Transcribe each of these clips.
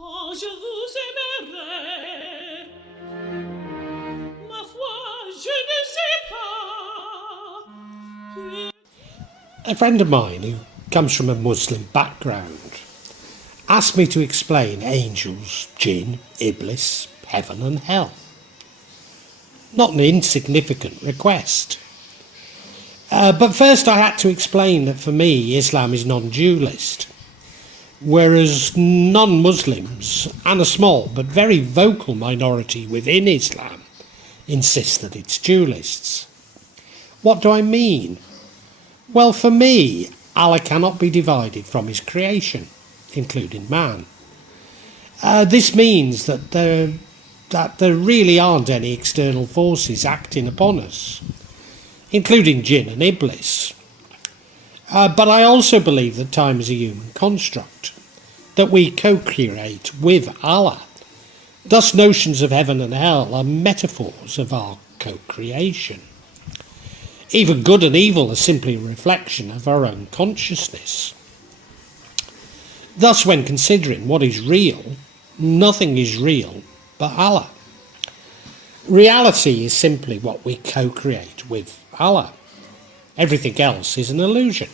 Oh, je vous aimerai. Ma foi, je ne sais pas. A friend of mine who comes from a Muslim background asked me to explain angels, jinn, iblis, heaven and hell. Not an insignificant request. But first I had to explain that for me Islam is non-dualist, whereas non-Muslims and a small but very vocal minority within Islam insist that it's dualists. What do I mean? Well, for me, Allah cannot be divided from his creation, including man. This means that there really aren't any external forces acting upon us, including jinn and iblis. But I also believe that time is a human construct, that we co-create with Allah. Thus notions of heaven and hell are metaphors of our co-creation. Even good and evil are simply a reflection of our own consciousness. Thus, when considering what is real, nothing is real but Allah. Reality is simply what we co-create with Allah. Everything else is an illusion.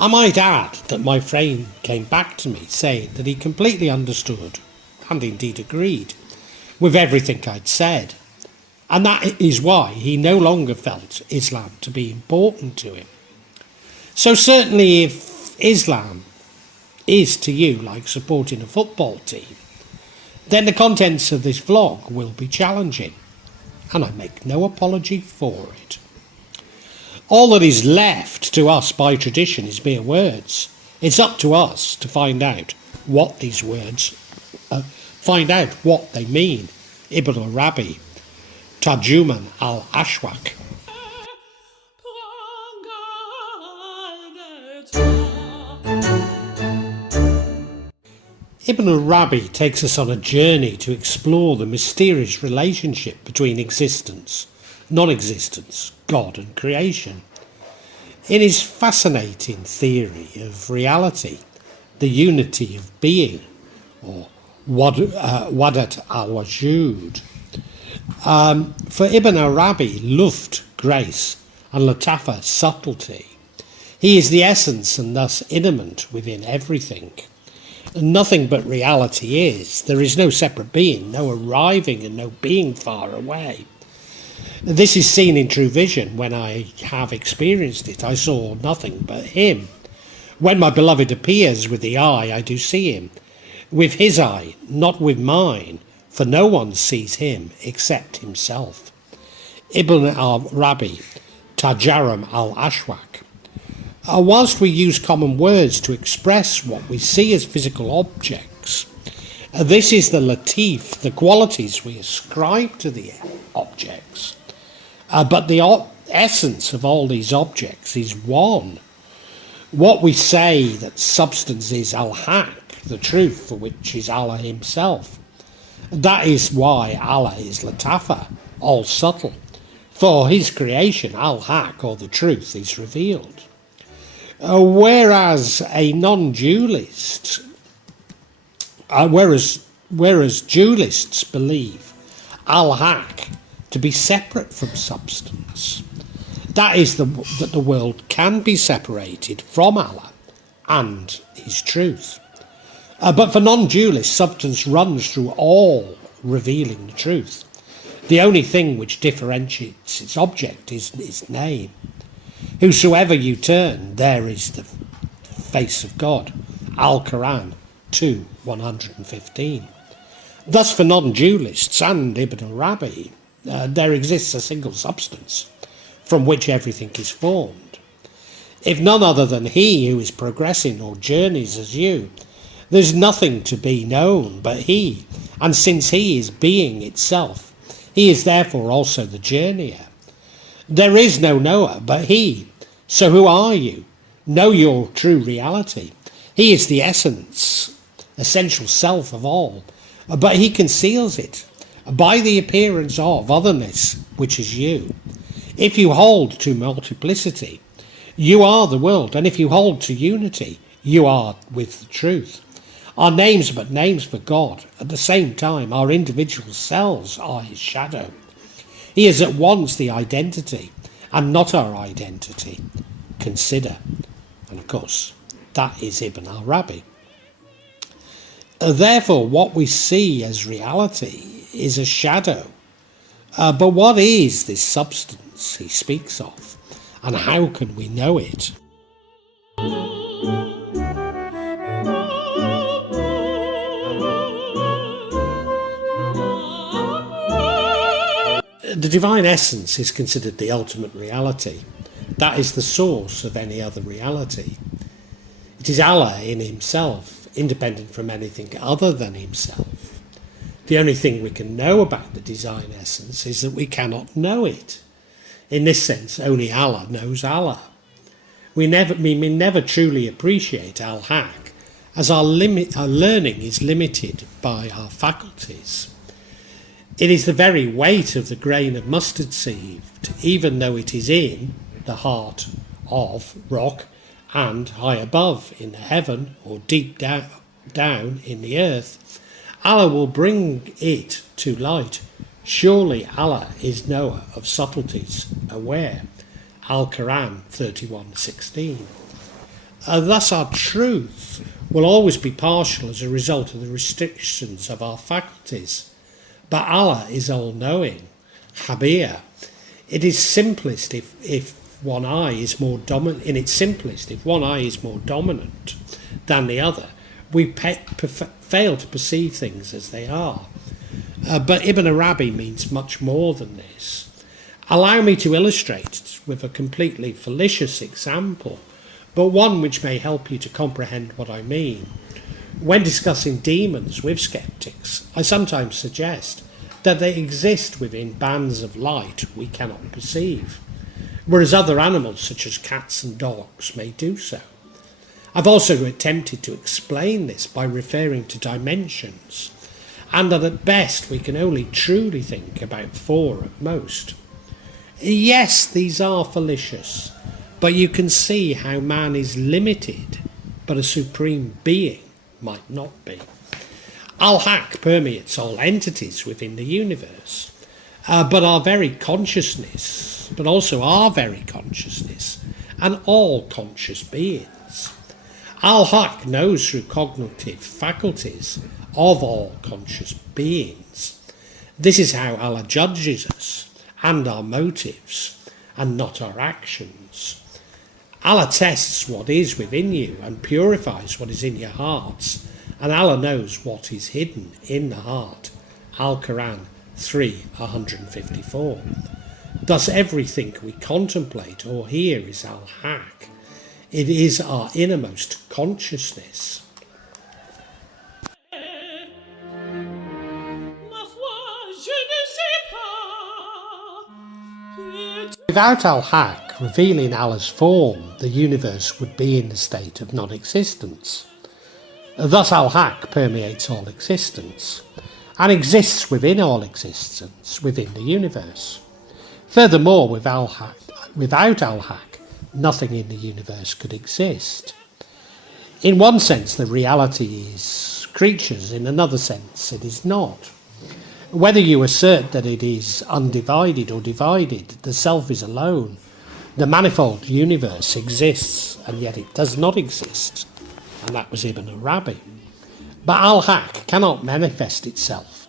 I might add that my friend came back to me saying that he completely understood, and indeed agreed, with everything I'd said. And that is why he no longer felt Islam to be important to him. So certainly if Islam is to you like supporting a football team, then the contents of this vlog will be challenging, and I make no apology for it. All that is left to us by tradition is mere words. It's up to us to find out what these words, find out what they mean. Ibn Arabi, Tarjuman al-Ashwaq. Ibn Arabi takes us on a journey to explore the mysterious relationship between existence, non-existence, God and creation. In his fascinating theory of reality, the unity of being, or Wadat al-Wajud. For Ibn Arabi, Luft, grace, and Latafa, subtlety. He is the essence and thus immanent within everything. Nothing but reality is. There is no separate being, no arriving and no being far away. This is seen in true vision. When I have experienced it, I saw nothing but him. When my beloved appears with the eye, I do see him. With his eye, not with mine, for no one sees him except himself. Ibn Arabi, Tajarum al-Ashwaq. Whilst we use common words to express what we see as physical objects, this is the latif, the qualities we ascribe to the objects. But the essence of all these objects is one. What we say that substance is al-haq, the truth, for which is Allah himself. That is why Allah is Latafa, all subtle. For his creation, al-haq, or the truth, is revealed. Whereas a non-dualist, whereas dualists believe al-haq to be separate from substance, that is that the world can be separated from Allah and his truth. But for non-dualists, substance runs through all, revealing the truth. The only thing which differentiates its object is its name. Whosoever you turn, there is the face of God. Al-Quran 2:115. Thus for non-dualists and Ibn Arabi, there exists a single substance from which everything is formed. If none other than he who is progressing or journeys as you, there's nothing to be known but he, and since he is being itself, he is therefore also the journeyer. There is no knower but he. So who are you? Know your true reality. He is the essence, essential self of all, but he conceals it by the appearance of otherness, which is you. If you hold to multiplicity, you are the world, and if you hold to unity, you are with the truth. Our names are but names for God. At the same time, our individual selves are his shadow. He is at once the identity and not our identity. Consider. And of course, that is Ibn Arabi. Therefore, what we see as reality is a shadow. But what is this substance he speaks of? And how can we know it? The divine essence is considered the ultimate reality. That is the source of any other reality. It is Allah in himself, independent from anything other than himself. The only thing we can know about the divine essence is that we cannot know it. In this sense, only Allah knows Allah. We may never truly appreciate Al-Haq, as our learning is limited by our faculties. It is the very weight of the grain of mustard seed, even though it is in the heart of rock and high above in the heaven or deep down in the earth. Allah will bring it to light. Surely Allah is knower of subtleties, aware. Al-Quran 31:16. Thus our truth will always be partial as a result of the restrictions of our faculties. But Allah is all-knowing, Habir. It is simplest if one eye is more dominant. In its simplest, if one eye is more dominant than the other, we fail to perceive things as they are. But Ibn Arabi means much more than this. Allow me to illustrate with a completely fallacious example, but one which may help you to comprehend what I mean. When discussing demons with skeptics, I sometimes suggest that they exist within bands of light we cannot perceive, whereas other animals such as cats and dogs may do so. I've also attempted to explain this by referring to dimensions, and that at best we can only truly think about 4 at most. Yes, these are fallacious, but you can see how man is limited, but a supreme being might not be. Al-Haq permeates all entities within the universe, but also our very consciousness, and all conscious beings. Al-Haq knows through cognitive faculties of all conscious beings. This is how Allah judges us and our motives, and not our actions. Allah tests what is within you and purifies what is in your hearts, and Allah knows what is hidden in the heart. Al-Quran 3:154. Thus everything we contemplate or hear is Al-Haq. It is our innermost consciousness. Without Al-Haq revealing Allah's form, the universe would be in a state of non-existence. Thus Al-Haq permeates all existence, and exists within all existence, within the universe. Furthermore, without Al-Haq, nothing in the universe could exist. In one sense, the reality is creatures, in another sense, it is not. Whether you assert that it is undivided or divided, the self is alone. The manifold universe exists, and yet it does not exist. And that was Ibn Arabi. But Al-Haq cannot manifest itself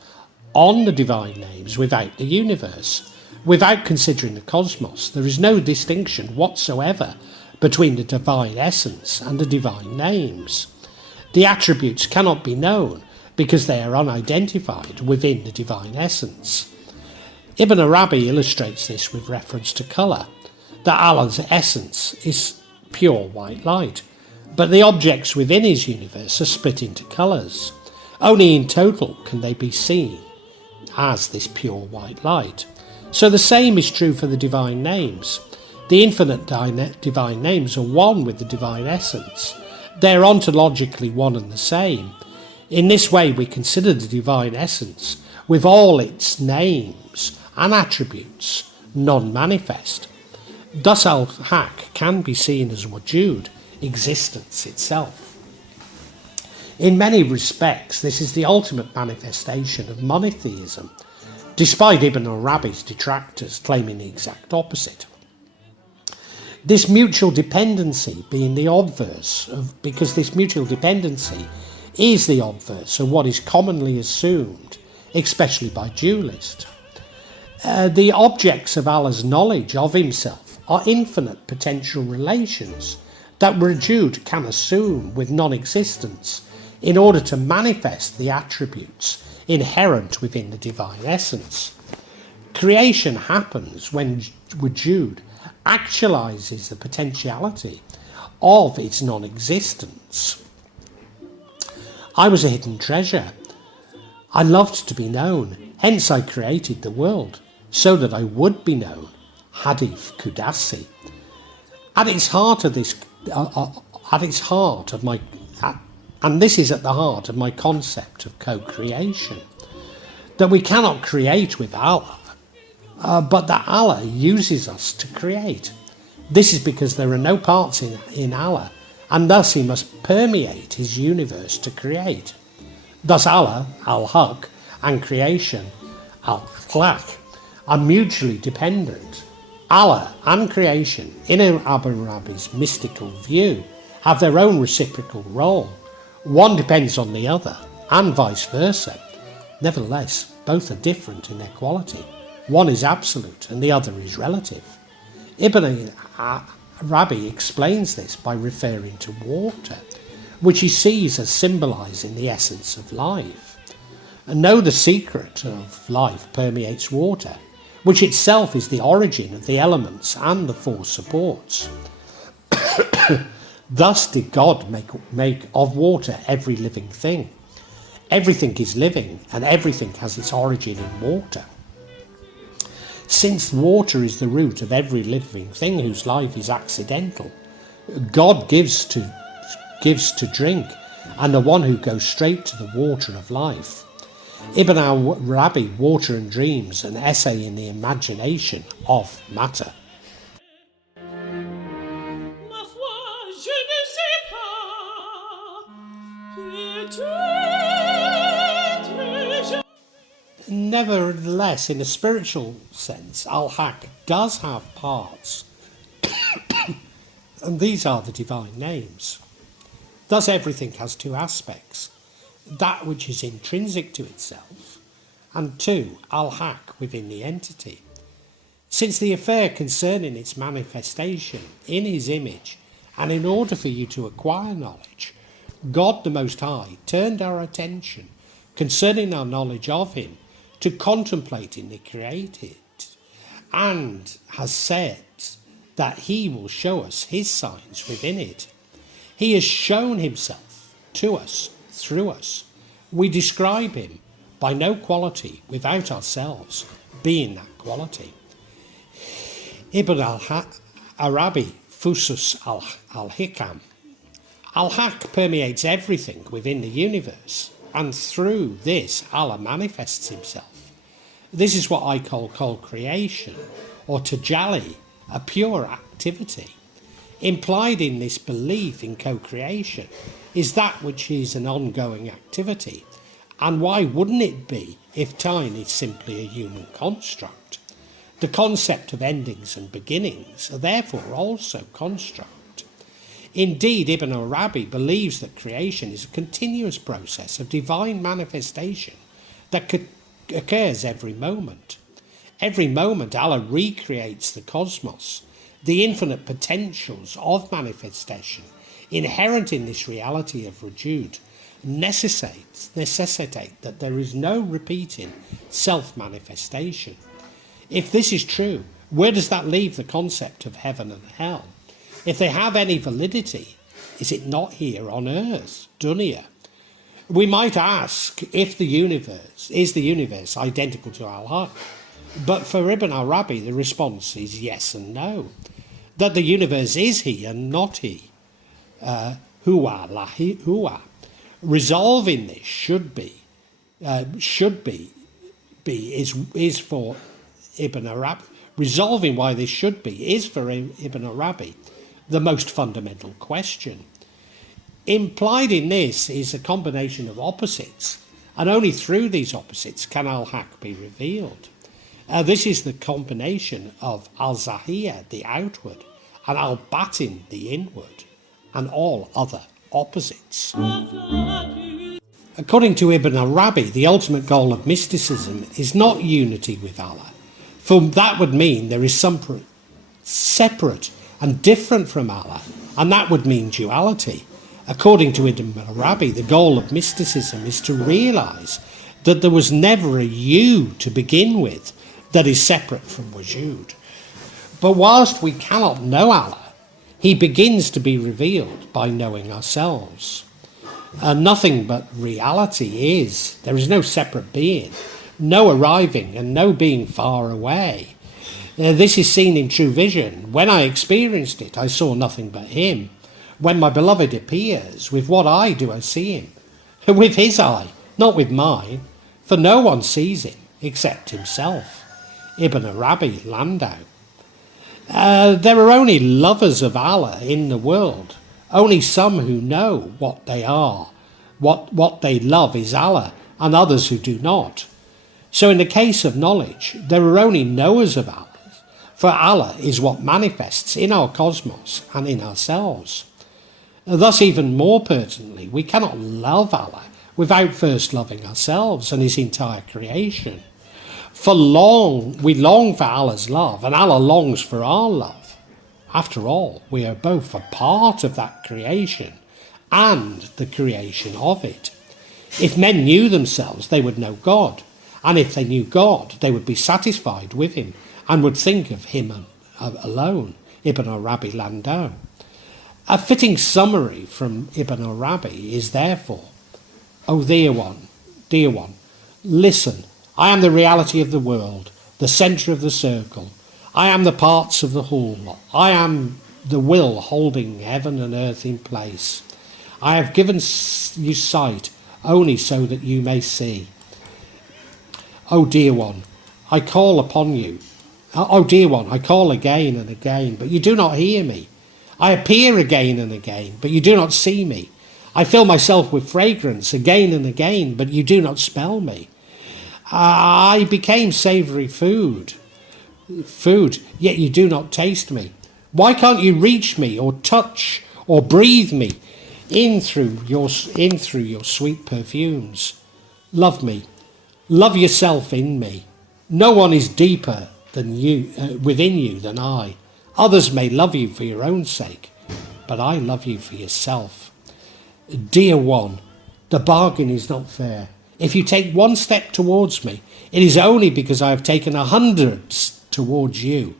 on the divine names without the universe. Without considering the cosmos, there is no distinction whatsoever between the divine essence and the divine names. The attributes cannot be known because they are unidentified within the divine essence. Ibn Arabi illustrates this with reference to colour, that Allah's essence is pure white light, but the objects within his universe are split into colours. Only in total can they be seen as this pure white light. So the same is true for the divine names. The infinite divine names are one with the divine essence. They are ontologically one and the same. In this way we consider the divine essence, with all its names and attributes, non-manifest. Thus Al-Haq can be seen as wujud, existence itself. In many respects, this is the ultimate manifestation of monotheism, despite Ibn Arabi's detractors claiming the exact opposite. This mutual dependency being the obverse of, because this mutual dependency is the obverse of what is commonly assumed, especially by dualists. The objects of Allah's knowledge of himself are infinite potential relations that Wujud can assume with non-existence in order to manifest the attributes inherent within the divine essence. Creation happens when Wujud actualizes the potentiality of its non-existence. I was a hidden treasure. I loved to be known, hence I created the world, so that I would be known. Hadith Qudsi. At its heart of this, and this is at the heart of my concept of co-creation, that we cannot create with Allah, but that Allah uses us to create. This is because there are no parts in Allah, and thus he must permeate his universe to create. Thus Allah, al-Haq, and creation, al-Khalq, are mutually dependent. Allah and creation, in Arabi's mystical view, have their own reciprocal role. One depends on the other, and vice versa. Nevertheless, both are different in their quality. One is absolute and the other is relative. Ibn Arabi explains this by referring to water, which he sees as symbolising the essence of life. And know the secret of life permeates water, which itself is the origin of the elements and the four supports. Thus did God make of water every living thing. Everything is living, and everything has its origin in water. Since water is the root of every living thing whose life is accidental, God gives to drink, and the one who goes straight to the water of life. Ibn Arabi, Water and Dreams, an essay in the imagination of matter. Ma foi, je ne sais pas. Peut-être Nevertheless, in a spiritual sense, Al-Haq does have parts, and these are the divine names. Thus everything has two aspects: that which is intrinsic to itself, and two, Al-Haq within the entity. Since the affair concerning its manifestation in his image, and in order for you to acquire knowledge, God the Most High turned our attention concerning our knowledge of him to contemplating the created, and has said that he will show us his signs within it. He has shown himself to us through us. We describe him by no quality without ourselves being that quality. Ibn Arabi, Fusus al-Hikam. Al-Haq permeates everything within the universe, and through this Allah manifests himself. This is what I call co-creation, or tajalli, a pure activity. Implied in this belief in co-creation is that which is an ongoing activity. And why wouldn't it be if time is simply a human construct? The concept of endings and beginnings are therefore also construct. Indeed, Ibn Arabi believes that creation is a continuous process of divine manifestation that occurs every moment. Every moment Allah recreates the cosmos. The infinite potentials of manifestation inherent in this reality of Wujud necessitate that there is no repeating self-manifestation. If this is true, where does that leave the concept of heaven and hell? If they have any validity, is it not here on earth, dunia? We might ask if the universe identical to Allah, but for Ibn Arabi the response is yes and no. That the universe is he and not he. Huwa lahi huwa. Resolving this is for Ibn Arabi. Resolving why this should be is for Ibn Arabi the most fundamental question. implied in this is a combination of opposites, and only through these opposites can al-Haq be revealed. This is the combination of al-Zahir, the outward, and al-Batin, the inward, and all other opposites. According to Ibn Arabi, the ultimate goal of mysticism is not unity with Allah, for that would mean there is something separate and different from Allah, and that would mean duality. According to Ibn Arabi, the goal of mysticism is to realise that there was never a you to begin with that is separate from Wujud. But whilst we cannot know Allah, he begins to be revealed by knowing ourselves. Nothing but reality is. There is no separate being, no arriving and no being far away. This is seen in true vision. When I experienced it, I saw nothing but him. When my beloved appears, with what eye do I see him? With his eye, not with mine, for no one sees him except himself. Ibn Arabi, Landau. There are only lovers of Allah in the world, only some who know what they are. What they love is Allah, and others who do not. So in the case of knowledge, there are only knowers of Allah, for Allah is what manifests in our cosmos and in ourselves. Thus, even more pertinently, we cannot love Allah without first loving ourselves and his entire creation. We long for Allah's love, and Allah longs for our love. After all, we are both a part of that creation and the creation of it. If men knew themselves, they would know God, and if they knew God, they would be satisfied with him and would think of him alone. Ibn Arabi, Landau. A fitting summary from Ibn Arabi is therefore, O dear one, listen, I am the reality of the world, the centre of the circle. I am the parts of the whole. I am the will holding heaven and earth in place. I have given you sight only so that you may see. O dear one, I call upon you. O dear one, I call again and again, but you do not hear me. I appear again and again, but you do not see me. I fill myself with fragrance again and again, but you do not smell me. I became savoury food, yet you do not taste me. Why can't you reach me or touch or breathe me in through your sweet perfumes? Love me. Love yourself in me. No one is deeper than you, within you than I. Others may love you for your own sake, but I love you for yourself. Dear one, the bargain is not fair. If you take one step towards me, it is only because I have taken 100 towards you.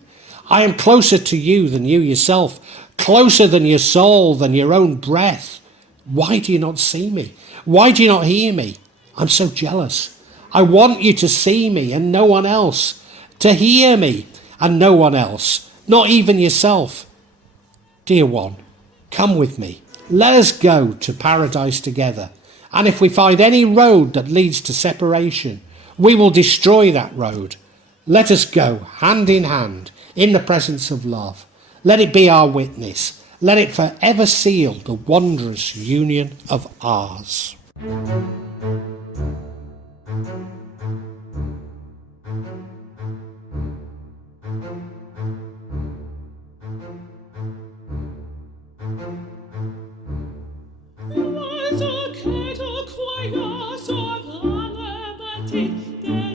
I am closer to you than you yourself, closer than your soul, than your own breath. Why do you not see me? Why do you not hear me? I'm so jealous. I want you to see me and no one else, to hear me and no one else, not even yourself. Dear one, come with me. Let us go to paradise together. And if we find any road that leads to separation, we will destroy that road. Let us go hand in hand in the presence of love. Let it be our witness. Let it forever seal the wondrous union of ours. croyance en